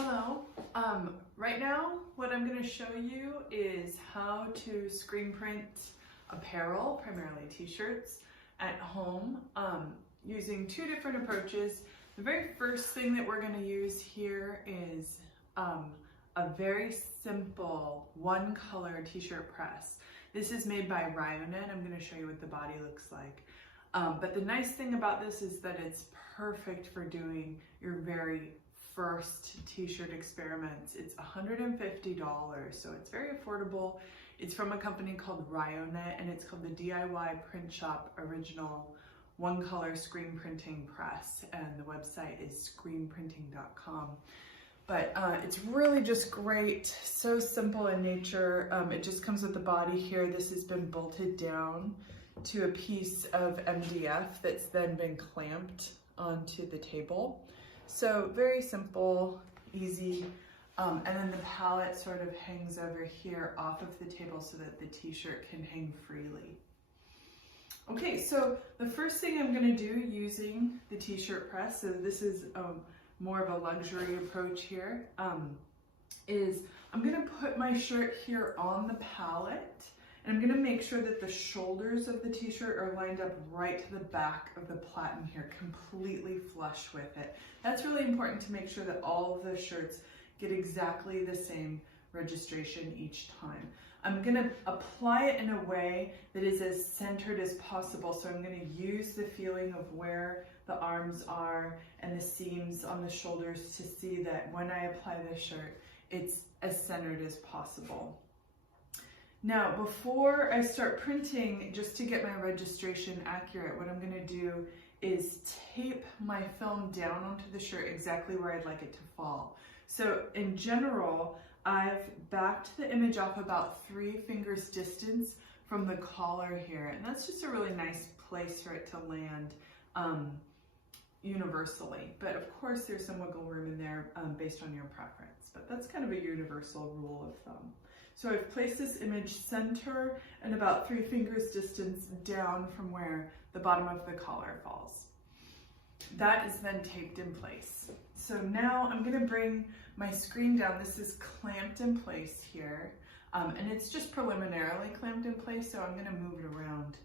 Hello. Right now what I'm going to show you is how to screen print apparel, primarily t-shirts, at home using two different approaches. The very first thing that we're going to use here is a very simple one color t-shirt press. This is made by Ryonet. I'm going to show you what the body looks like. But the nice thing about this is that it's perfect for doing your very first t-shirt experiments. It's $150, so it's very affordable. It's from a company called Ryonet, and it's called the DIY Print Shop Original One Color Screen Printing Press, and the website is screenprinting.com. But it's really just great, so simple in nature. It just comes with the body here. This has been bolted down to a piece of MDF that's then been clamped onto the table. So very simple, easy, and then the palette sort of hangs over here off of the table so that the t-shirt can hang freely. Okay, so the first thing I'm going to do using the t-shirt press, so this is more of a luxury approach here, is I'm going to put my shirt here on the palette. And I'm going to make sure that the shoulders of the t-shirt are lined up right to the back of the platen here, completely flush with it. That's really important to make sure that all of the shirts get exactly the same registration each time. I'm going to apply it in a way that is as centered as possible. So I'm going to use the feeling of where the arms are and the seams on the shoulders to see that when I apply the shirt, it's as centered as possible. Now, before I start printing, just to get my registration accurate, what I'm going to do is tape my film down onto the shirt exactly where I'd like it to fall. So in general, I've backed the image off about 3 fingers distance from the collar here, and that's just a really nice place for it to land universally. But of course, there's some wiggle room in there based on your preference, but that's kind of a universal rule of thumb. So I've placed this image center and about 3 fingers distance down from where the bottom of the collar falls. That is then taped in place. So now I'm going to bring my screen down. This is clamped in place here, and it's just preliminarily clamped in place, so I'm going to move it around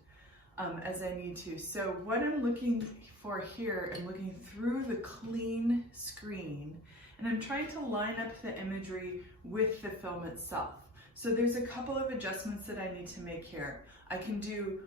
as I need to. So what I'm looking for here, I'm looking through the clean screen, and I'm trying to line up the imagery with the film itself. So there's a couple of adjustments that I need to make here. I can do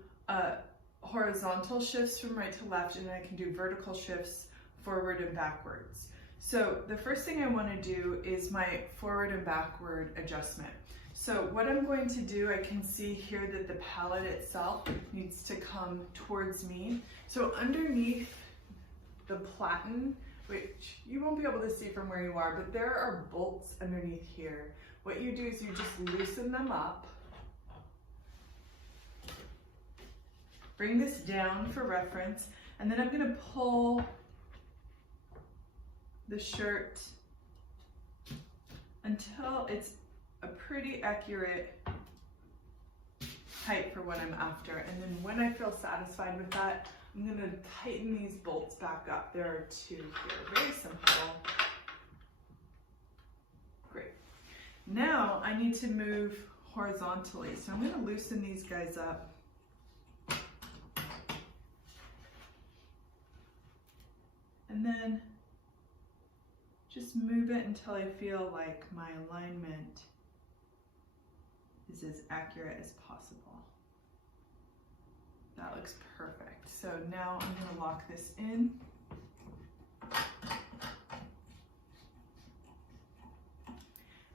horizontal shifts from right to left, and I can do vertical shifts forward and backwards. So the first thing I want to do is my forward and backward adjustment. So what I'm going to do, I can see here that the palette itself needs to come towards me. So underneath the platen, which you won't be able to see from where you are, but there are bolts underneath here. What you do is you just loosen them up, bring this down for reference, and then I'm going to pull the shirt until it's a pretty accurate height for what I'm after. And then when I feel satisfied with that, I'm going to tighten these bolts back up. There are 2 here, very simple. Great. Now I need to move horizontally, so I'm going to loosen these guys up. And then just move it until I feel like my alignment is as accurate as possible. That looks perfect. So now I'm going to lock this in.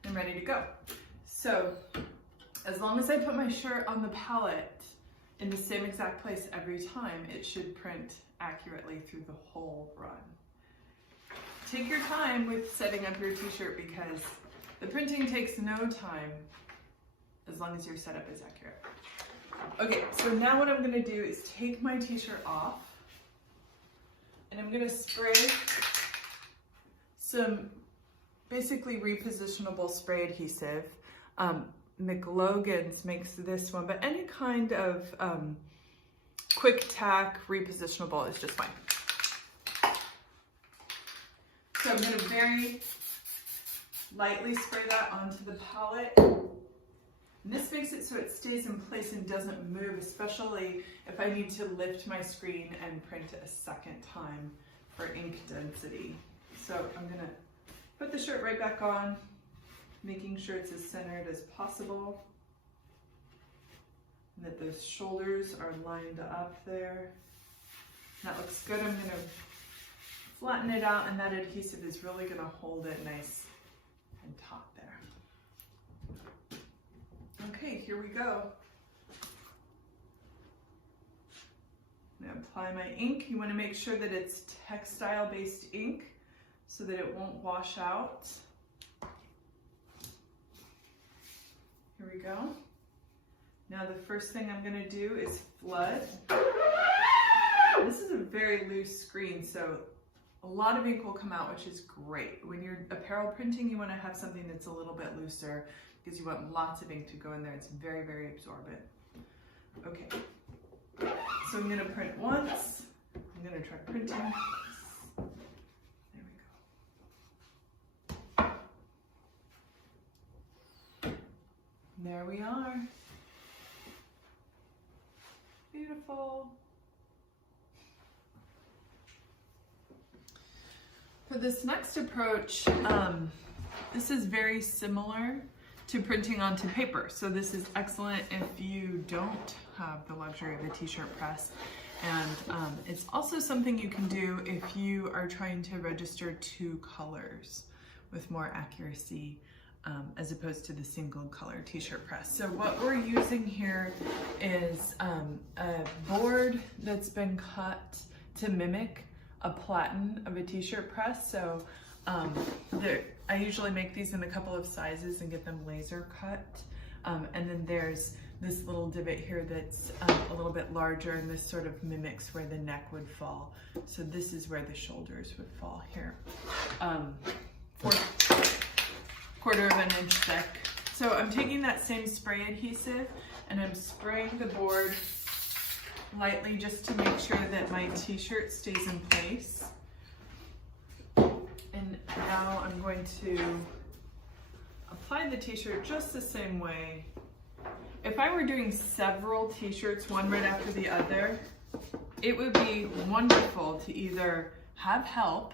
I'm ready to go. So as long as I put my shirt on the palette in the same exact place every time, it should print accurately through the whole run. Take your time with setting up your t-shirt because the printing takes no time as long as your setup is accurate. Okay, so now what I'm going to do is take my t-shirt off, and I'm going to spray some basically repositionable spray adhesive. McLogan's makes this one, but any kind of quick tack repositionable is just fine. So I'm going to very lightly spray that onto the palette. And this makes it so it stays in place and doesn't move, especially if I need to lift my screen and print a second time for ink density. So I'm gonna put the shirt right back on, making sure it's as centered as possible, and that those shoulders are lined up there. That looks good. I'm gonna flatten it out, and that adhesive is really gonna hold it nice and taut there. Okay, here we go. I'm gonna apply my ink. You wanna make sure that it's textile-based ink so that it won't wash out. Here we go. Now the first thing I'm gonna do is flood. This is a very loose screen, so a lot of ink will come out, which is great. When you're apparel printing, you wanna have something that's a little bit looser because you want lots of ink to go in there. It's very, very absorbent. Okay, so I'm gonna print once. I'm gonna try printing. There we go. There we are. Beautiful. For this next approach, this is very similar to printing onto paper. So this is excellent if you don't have the luxury of a t-shirt press. And it's also something you can do if you are trying to register 2 colors with more accuracy as opposed to the single color t-shirt press. So what we're using here is a board that's been cut to mimic a platen of a t-shirt press. So I usually make these in a couple of sizes and get them laser cut. And then there's this little divot here that's a little bit larger, and this sort of mimics where the neck would fall. So this is where the shoulders would fall here. 1/4 of an inch thick. So I'm taking that same spray adhesive and I'm spraying the board lightly just to make sure that my t-shirt stays in place. And now I'm going to apply the t-shirt just the same way. If I were doing several t-shirts, one right after the other, it would be wonderful to either have help,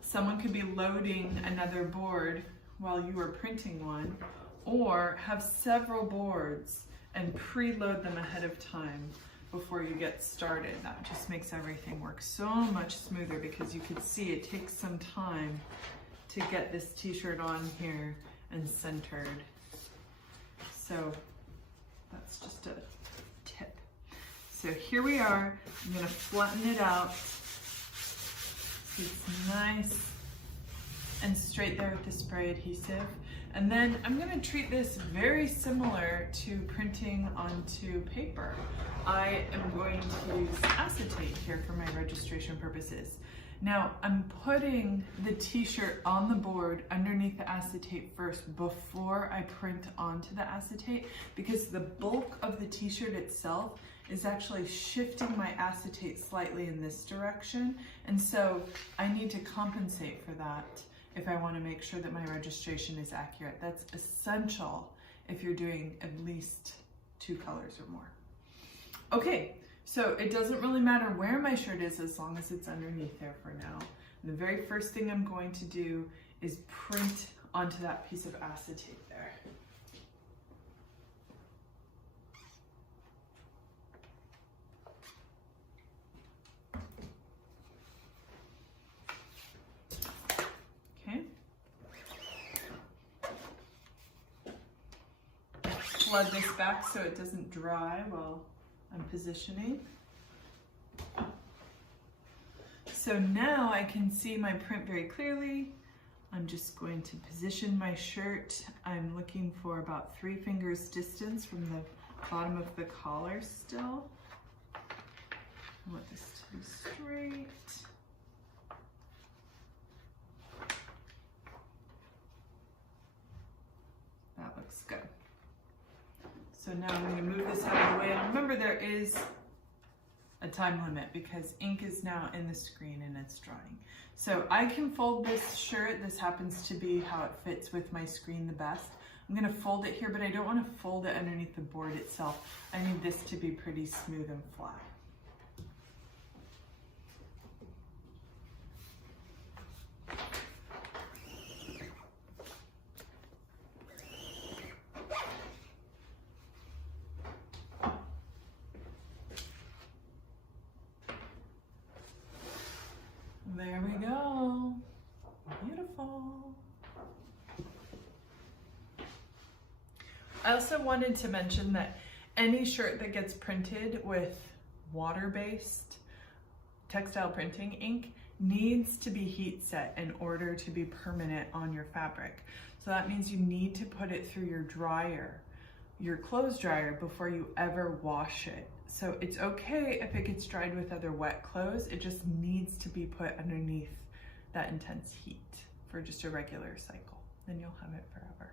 someone could be loading another board while you were printing one, or have several boards and preload them ahead of time before you get started. That just makes everything work so much smoother, because you can see it takes some time to get this t-shirt on here and centered. So that's just a tip. So here we are. I'm gonna flatten it out so it's nice and straight there with the spray adhesive. And then I'm gonna treat this very similar to printing onto paper. I am going to use acetate here for my registration purposes. Now I'm putting the t-shirt on the board underneath the acetate first before I print onto the acetate, because the bulk of the t-shirt itself is actually shifting my acetate slightly in this direction. And so I need to compensate for that if I want to make sure that my registration is accurate. That's essential if you're doing at least 2 colors or more. Okay, so it doesn't really matter where my shirt is as long as it's underneath there for now. And the very first thing I'm going to do is print onto that piece of acetate there. Flood this back so it doesn't dry while I'm positioning. So now I can see my print very clearly. I'm just going to position my shirt. I'm looking for about 3 fingers distance from the bottom of the collar still. I want this to be straight. That looks good. So now I'm going to move this out of the way. And remember, there is a time limit because ink is now in the screen and it's drying. So I can fold this shirt. This happens to be how it fits with my screen the best. I'm gonna fold it here, but I don't wanna fold it underneath the board itself. I need this to be pretty smooth and flat. There we go. Beautiful. I also wanted to mention that any shirt that gets printed with water-based textile printing ink needs to be heat set in order to be permanent on your fabric. So that means you need to put it through your dryer, your clothes dryer, before you ever wash it. So it's okay if it gets dried with other wet clothes, it just needs to be put underneath that intense heat for just a regular cycle. Then you'll have it forever.